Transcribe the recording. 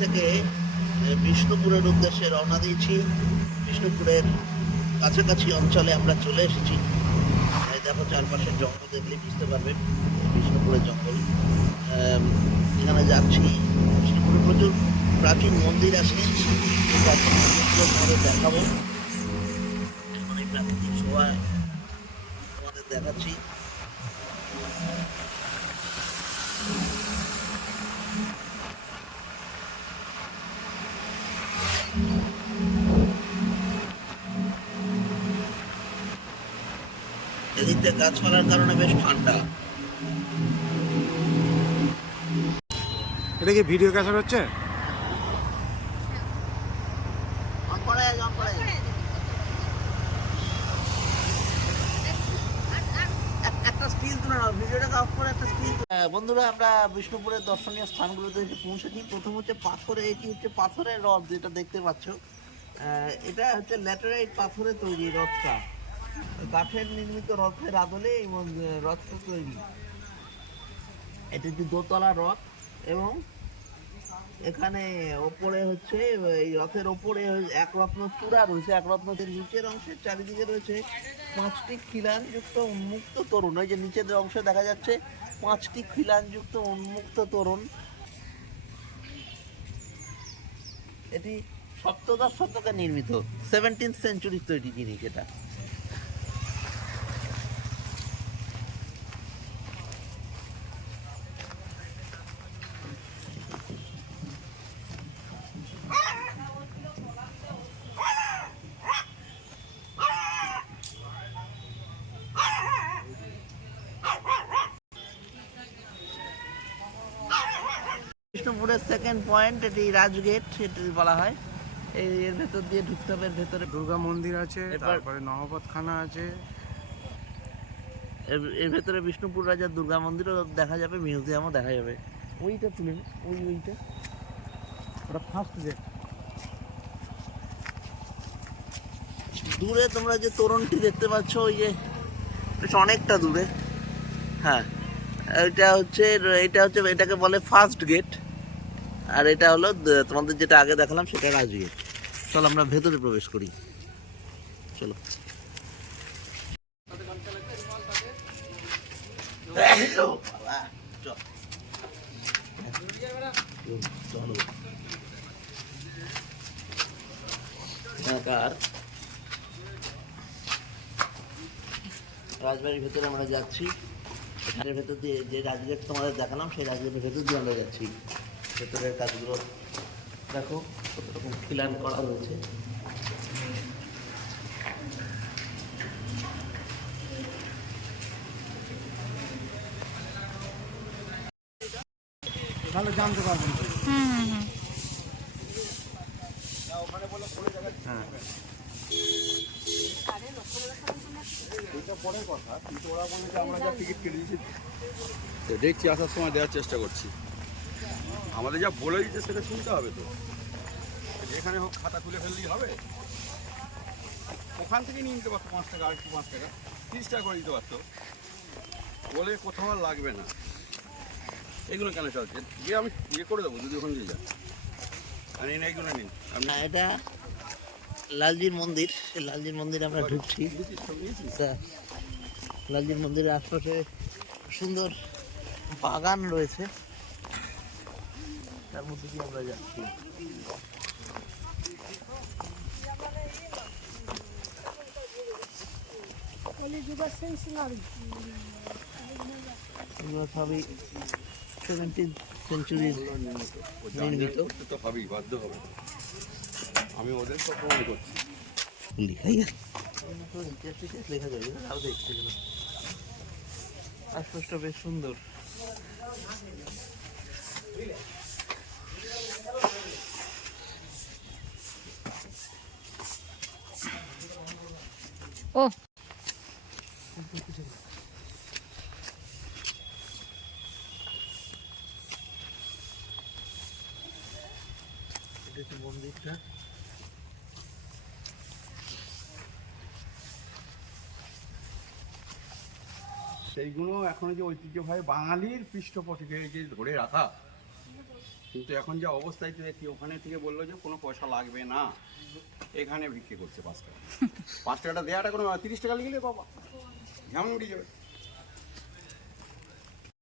থেকে বিষ্ণুপুরের উদ্দেশ্যে রওনা দিয়েছি। বিষ্ণুপুরের কাছাকাছি অঞ্চলে আমরা চলে এসেছি। দেখো চারপাশের জঙ্গল দেখলে বুঝতে পারবেন, বিষ্ণুপুরের জঙ্গল। এখানে যাচ্ছি। বিষ্ণুপুরে প্রচুর প্রাচীন মন্দির আছে। দেখাবো। এখন এই প্রাকৃতিক শোভা তোমাদের দেখাচ্ছি। এদিকটা গাছপালার কারণে বেশ ঠান্ডা। এটা কি ভিডিও ক্যাসার হচ্ছে? হ্যাঁ, বন্ধুরা আমরা বিষ্ণুপুরের দর্শনীয় স্থানগুলোতে এসে পৌঁছেছি। প্রথম হচ্ছে পাথরে এটি হচ্ছে পাথরের রথ যেটা দেখতে পাচ্ছ। আহ, এটা হচ্ছে ল্যাটেরাইট পাথরে তৈরি রথটা কাঠের নির্মিত রথের আদলে এই রথটা তৈরি। এটি একটি দোতলা রথ এবং এখানে ওপরে হচ্ছে, এই রথের ওপরে এক রত্ন চূড়া রয়েছে, এক রত্নের নিচের অংশের চারিদিকে রয়েছে পাঁচটি খিলানযুক্ত উন্মুক্ত তরুণ। ওই যে নিচের অংশে দেখা যাচ্ছে পাঁচটি খিলানযুক্ত উন্মুক্ত তরুণ। এটি সপ্তদশ শতকে নির্মিত সেভেন্টিন সেঞ্চুরি তৈরি জিনিস এটা। বিষ্ণুপুরের সেকেন্ড পয়েন্ট এটি রাজগেট এটি বলা হয়। এই এর ভেতর দিয়ে ঢুকতে হবে এর ভেতরে দুর্গা মন্দির আছে তারপরে নহবত খানা আছে। এর- ভেতরে বিষ্ণুপুর রাজার দুর্গা মন্দিরও দেখা যাবে মিউজিয়ামও দেখা যাবে। ওইটা তুলে ওই ওইটা। ওটা ফার্স্ট গেট দূরে তোমরা যে তোরণটি দেখতে পাচ্ছ ওই যে অনেকটা দূরে। হ্যাঁ এটা হচ্ছে এটা হচ্ছে এটাকে বলে ফার্স্ট গেট আর এটা হলো তোমাদের যেটা আগে দেখালাম, সেটা রাজগেট চলো, আমরা ভেতরে প্রবেশ করি। চলো। রাজবাড়ির ভেতরে আমরা যাচ্ছি। এখানের ভেতর দিয়ে যে রাজগেট তোমাদের দেখালাম, সেই রাজগেটের ভেতর দিয়ে আমরা যাচ্ছি। ভেতরের কাজগুলো দেখো কত রকম খিলান করা রয়েছে তাহলে জানতে পারবেন। হ্যাঁ। এটা পরের কথা কিন্তু ওরা আমরা যা টিকিট কেটে দিয়েছি তো দেখছি আসার সময় দেওয়ার চেষ্টা করছি। আমাদের যা বলে দিচ্ছে সেটা শুনতে হবে তো। যেখানে হোক খাতা খুলে ফেললেই হবে। ওখান থেকে নিয়ে নিতে পারতো পাঁচ টাকা আর একটু পাঁচ টাকা। তিরিশ টাকা করে দিতে পারতো। বলে কোথাও আর লাগবে না। এগুলো কেন চলছে? যে আমি ইয়ে করে দেবো যদি ওখানে যান। আর নিন এইগুলো নিন। আপনি এটা লালজির মন্দির। সেই লালজির মন্দিরে আমরা ঢুকছি। তা লালজির মন্দিরের আশপাশে সুন্দর বাগান রয়েছে। তার মধ্যে দিয়ে আমরা যাচ্ছি। এগুলো সবই সেভেন্টিন সেঞ্চুরির নির্মিত। তো হবেই বাধ্য হবে আমি ওদের সব প্রমাণ করছি লেখাই লেখা যাবে তাও দেখছি আশপাশটা বেশ সুন্দর ও এটা হচ্ছে মন্দিরটা সেইগুলো এখন যে ঐতিহ্যভাবে বাঙালির পৃষ্ঠপোষকে যে ধরে রাখা, কিন্তু এখন যা অবস্থায় তো দেখছি ওখানে থেকে বলল যে কোনো পয়সা লাগবে না। এখানে বিক্রি করছে পাঁচ টাকা। পাঁচ টাকাটা দেওয়াটা কোনো তিরিশ টাকা লিখলে বাবা। যেমন উঠে যাবে